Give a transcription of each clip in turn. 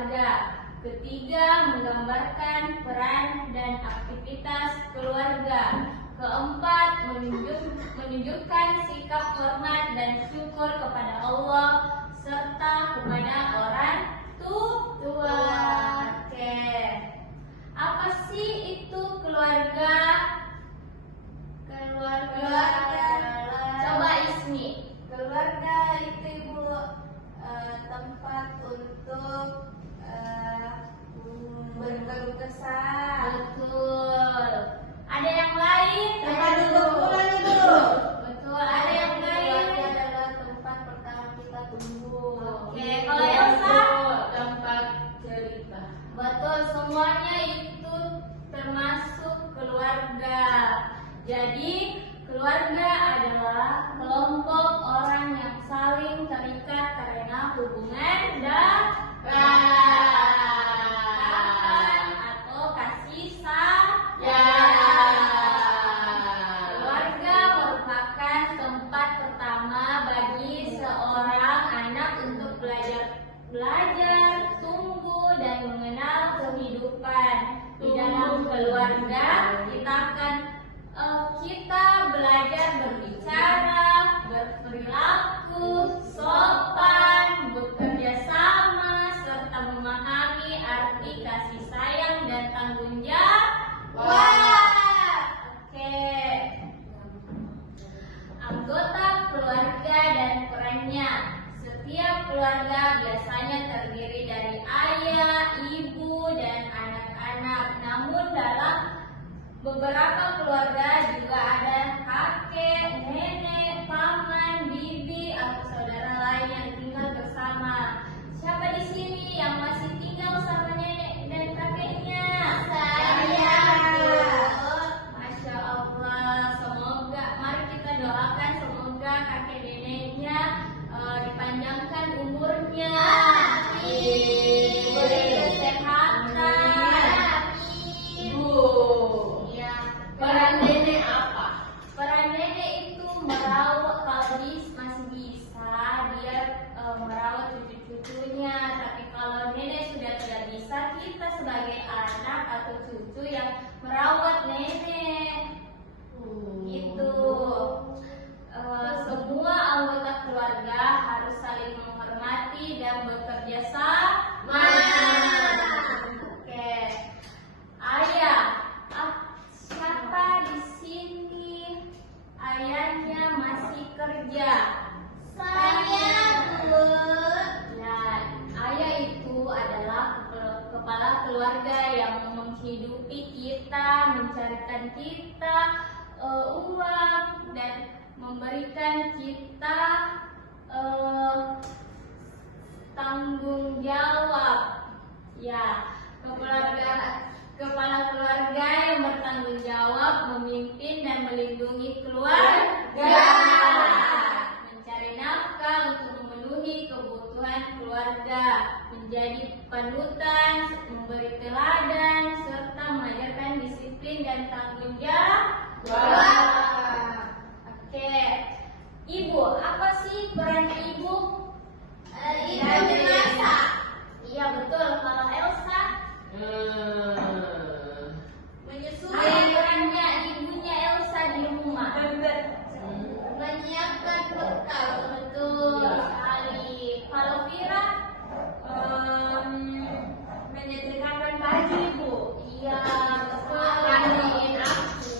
keluarga. Ketiga, menggambarkan peran dan aktivitas keluarga. Keempat, menunjukkan sikap hormat dan syukur kepada Allah serta kepada orang tua. Oke. Apa sih itu keluarga? Keluarga coba Ismi. Keluarga itu Ibu tempat untuk berkeluh kesah. Betul. Ada yang lain? Tempat untuk pulang Ibu. Betul. Ada yang lain? Keluarga adalah tempat pertama kita tumbuh. Oke, kalau Elsa? Tempat cerita. Betul, semuanya itu termasuk keluarga. Jadi, keluarga adalah kelompok orang yang saling terikat karena hubungan darah atau kasih sayang. Keluarga merupakan tempat pertama bagi seorang anak untuk belajar, tumbuh dan mengenal kehidupan. Di dalam keluarga kita belajar berbicara, berperilaku sopan, bekerja sama, serta memahami arti kasih sayang dan tanggung jawab. Oke. Anggota keluarga dan perannya. Setiap keluarga biasanya terdiri dari ayah, ibu, dan anak-anak. Namun dalam beberapa keluarga juga ada kakek, nenek, paman, bibi, atau saudara lain yang tinggal bersama. Siapa di sini yang masih tinggal sama nenek dan kakeknya? Saya. Masya Allah. Semoga, mari kita doakan semoga kakek neneknya dipanjangkan umurnya, diberi kesehatan. Ya. Peran nenek apa? Peran nenek itu merawat, kalau masih bisa dia merawat cucu-cucunya. Tapi kalau nenek sudah tidak bisa, kita sebagai anak atau cucu yang merawat nenek. Gitu. Semua anggota keluarga harus saling menghormati dan bekerja sama. Oke. Ayah, siapa di sini ayahnya masih kerja? Saya, Bu. Nah, ayah itu adalah kepala keluarga yang menghidupi kita, mencarikan kita uang dan memberikan kita tanggung jawab. Ya, kepala keluarga yang bertanggung jawab memimpin dan melindungi keluarga, mencari nafkah untuk memenuhi kebutuhan keluarga, menjadi panutan, memberi teladan, serta mengajarkan disiplin dan tanggung jawab. Oke, Ibu, apa sih peran Ibu? Ibu memasak. Iya betul. Kalau Elsa? Menyusui. Perannya ibunya Elsa di rumah. Menyiapkan bekal. Betul sekali. Kalau Vira? Menyediakan baju Ibu. Iya betul. Mandiin aku.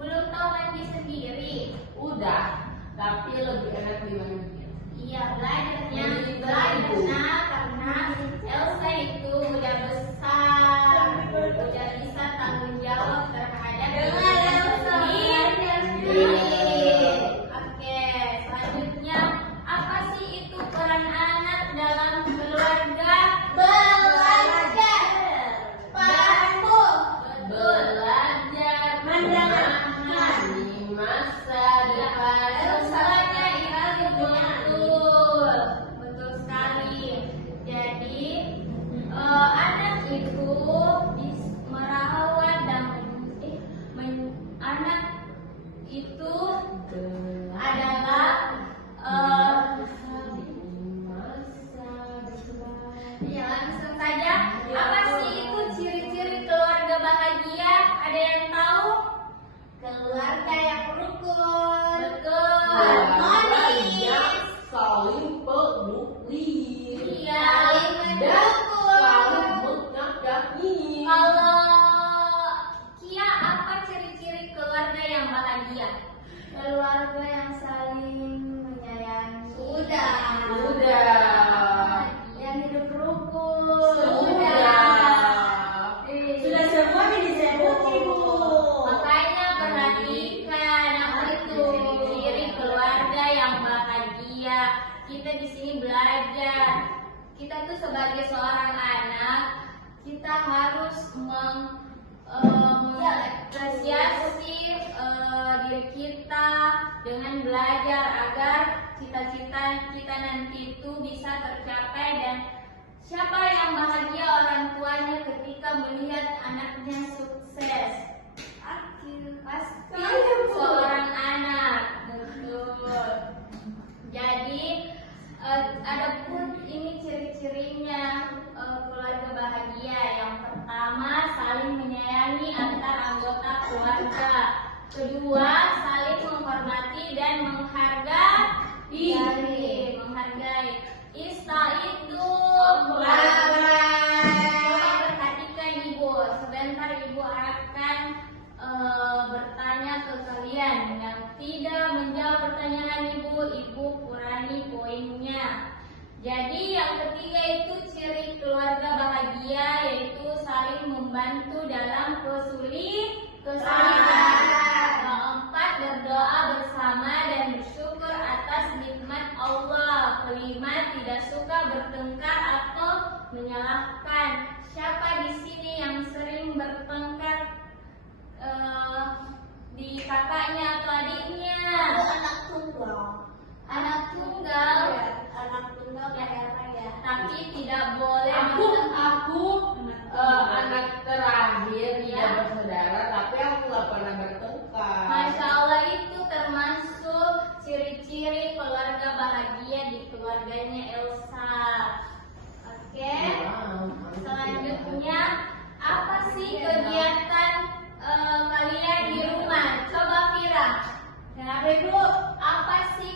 Belum tahu mandi sendiri. Udah, tapi lebih enak dimandiin. Iya belajarnya Iya, belajar Ibu. karena Elsa itu udah besar. kita di sini belajar. Kita tuh sebagai seorang anak, kita harus mengapresiasi diri kita dengan belajar agar cita-cita kita nanti itu bisa tercapai. Dan siapa yang bahagia orang tuanya ketika melihat anaknya sukses? Pasti seorang anak. Betul. Jadi ada pun ini ciri-cirinya keluarga bahagia. Yang pertama, saling menyayangi antar anggota keluarga. Kedua, saling menghormati dan menghargai. Istaitu. Coba perhatikan ibu. Sebentar ibu akan bertanya ke kalian. Yang tidak menjawab pertanyaan ibu kurangi poinnya. Jadi yang ketiga itu ciri keluarga bahagia, yaitu saling membantu dalam kesulitan. Keempat, berdoa bersama dan bersyukur atas nikmat Allah. Kelima, tidak suka bertengkar atau menyalahkan. Siapa di sini yang sering bertengkar di kakaknya atau adiknya? Anak tunggal. Anak tunggal. Anak tunggal kayak raya. Tapi tidak boleh Aku anak terakhir tidak bersaudara, tapi aku nggak pernah bertengkar. Masya Allah, itu termasuk ciri-ciri keluarga bahagia di keluarganya Elsa. Oke. Selanjutnya, apa sih kegiatan kalian di rumah? Coba Fira. Kenapa ibu? Apa sih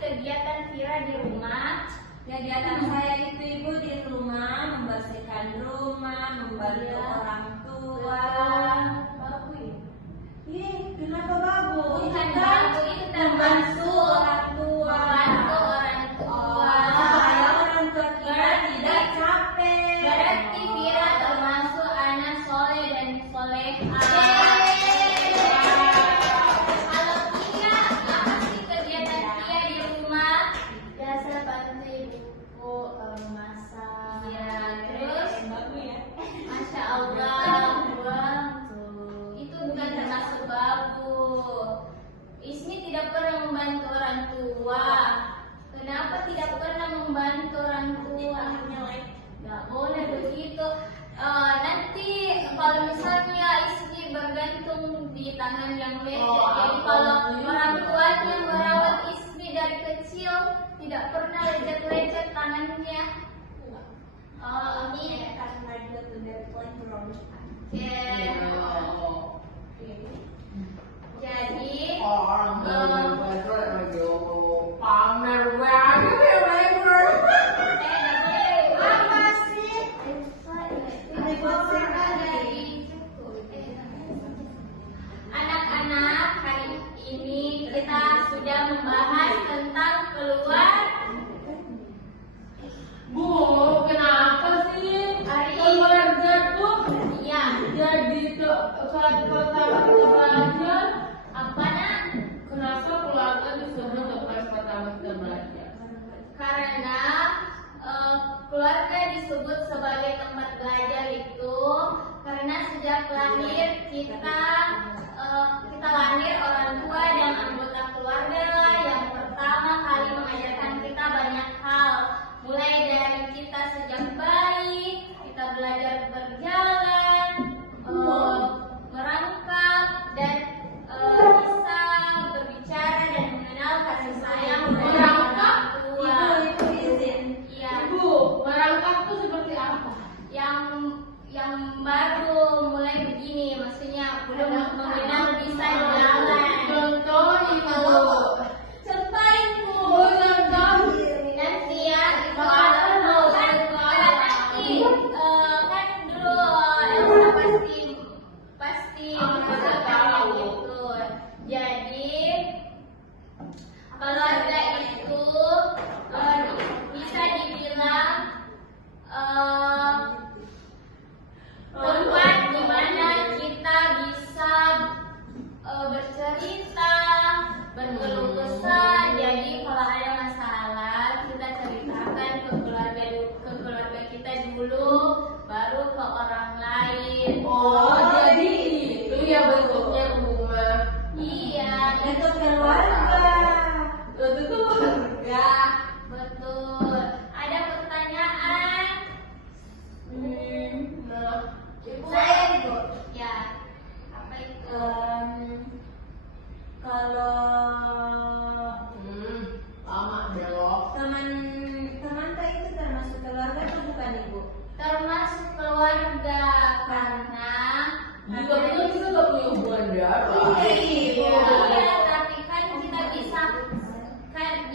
kegiatan Fira di rumah? Kegiatan saya itu ibu di rumah membersihkan rumah, membantu orang tua. Bagus ya? Ih, kenapa bagus? Bukan bagus, itu termasuk orang tua. membantu orang tua. Supaya orang tua kita tidak capek. Berarti Fira termasuk anak soleh dan solehah. Kalau Fira, apa sih kegiatan Fira di rumah? Biasa bantu ibuku masak. Ya, terus? Bagus ya. Masya Allah, itu bukan termasuk babu. Ismi tidak pernah membantu orang tua. Kenapa tidak pernah membantu orang tua? Gak boleh begitu. Nanti kalau misalnya istri bergantung di tangan yang lecet, jadi kalau orang tuanya merawat istri dari kecil, tidak pernah lecet-lecet tangannya. Ini karena dia sudah kontrol. Jadi Orang pamer apa sih? Anak-anak, hari ini kita sudah membahas tentang Bu, kenapa sih Hari keluarga tuh ya jadi saat pertama kita belajar apa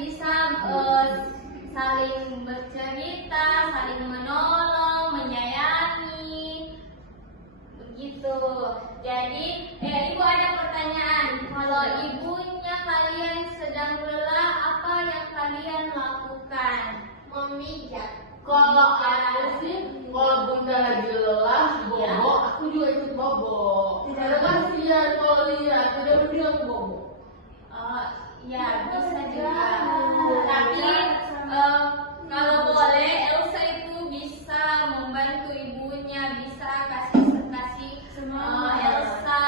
bisa saling bercerita, saling menolong, menyayangi, begitu. Jadi, Ibu ada pertanyaan. Kalau ibunya kalian sedang lelah, apa yang kalian lakukan? Memijat. Kalau aku sih, kalau bunda lagi lelah, bobo, aku juga ikut bobo. Karena kasihan kalau lihat, udah bilang bobo. Ya bisa juga. Tapi kalau boleh, Elsa itu bisa membantu ibunya, bisa kasih Elsa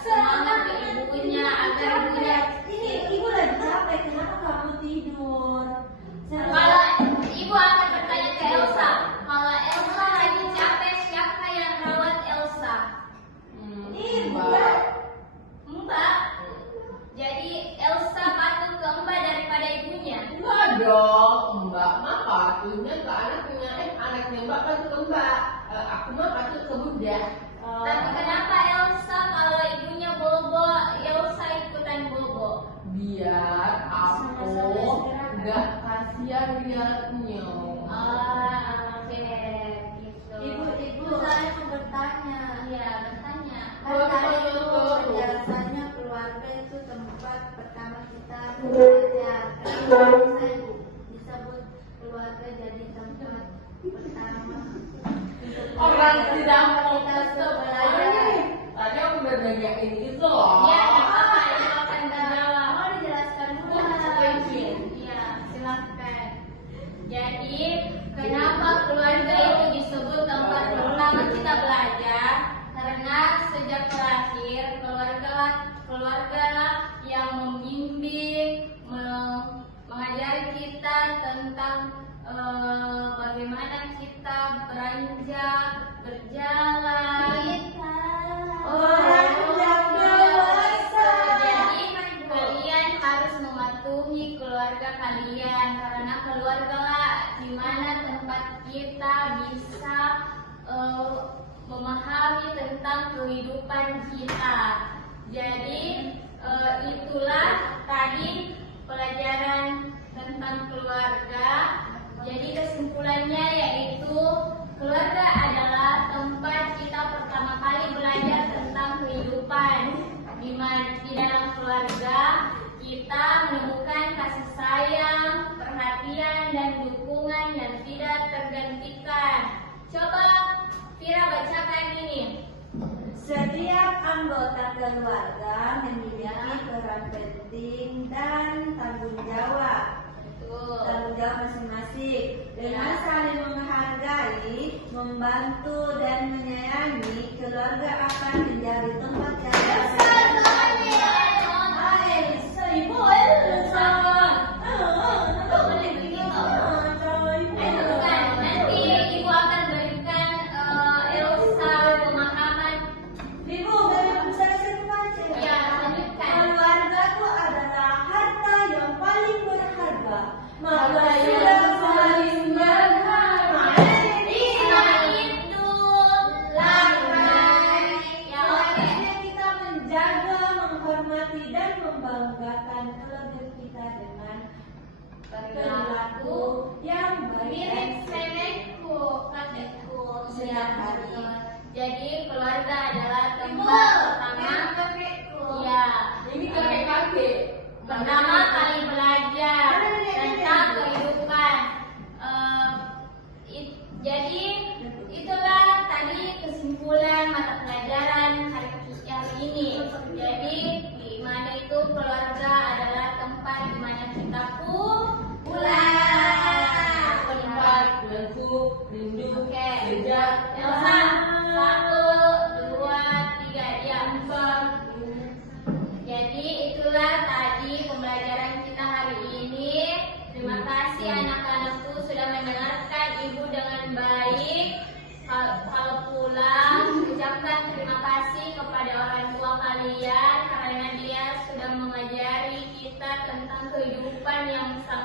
semangat ke ibunya agar ibunya. Ini ibu lagi capek, kenapa kamu tidur? Kalau ibu akan bertanya ke Elsa, kalau Elsa lagi capek, siapa yang rawat Elsa? Ibu. Mbak. Jadi Elsa patuh ke Mbak daripada ibunya. Enggak dong, Mbak mah patuhnya ke anaknya. Anaknya Mbak patuh ke Mbak. Aku mah patuh ke bunda. Tapi kenapa Elsa kalau ibunya bobo, Elsa ikutan bobo? Biar aku nggak kasihan liatnya. Oke, gitu. Ibu saya mau bertanya. Iya, bertanya. Kan tadi tuh penjelasannya keluarga itu tempat pertama kita belajar. Kenapa bisa ibu disebut keluarga jadi tempat pertama? Orang tidak mau kita belajar. Tadi aku udah nanyain itu loh. Iya, apa yang akan dijawab? Mau dijelaskan dulu. Iya, silakan. Jadi, kenapa keluarga itu disebut tempat pertama kita belajar? Karena sejak lahir keluarga lah yang membimbing, mengajari kita tentang bagaimana kita beranjak, berjalan. Orang yang dewasa. Jadi kalian harus mematuhi keluarga kalian, karena keluarga lah di mana tempat kita bisa memahami tentang kehidupan kita. Jadi itulah tadi pelajaran tentang keluarga. Jadi kesimpulannya yaitu keluarga adalah tempat kita pertama kali belajar tentang kehidupan. Di dalam keluarga kita menemukan kasih sayang, perhatian, dan dukungan yang tidak tergantikan. Coba Fira bacakan ini. Setiap anggota keluarga memiliki peran penting dan tanggung jawab masing-masing. Dengan saling menghargai, membantu, dan menyayangi, keluarga akan menjadi tempat yang Nanti Ibu akan berikan Elsa pemahaman. Ya, lanjutkan. Keluargaku adalah harta yang paling berharga. Maka Yang paling berharga. Selanjutnya kita menjaga, menghormati, dan membanggakan keluarga kita dengan perilaku yang Mirip baik. nenekku, kakekku Setiap hari. Jadi keluarga adalah tempat pertama. Ya, Ini kakek-kakek. pertama kali belajar tentang kehidupan. Jadi itulah tadi kesimpulan mata pelajaran hari ini. Jadi di mana itu keluarga adalah tempat di mana kita pulang. Tempat bangku, rindu, Oke. sejak Elsa, 1, 2, 3, diam. Jadi itulah tadi pembelajaran kita hari ini. Terima kasih anak-anakku sudah mendengarkan Ibu dengan baik. Kalau pulang, ucapkan terima kasih kepada orang tua kalian karena dia sudah mengajari kita tentang kehidupan yang sangat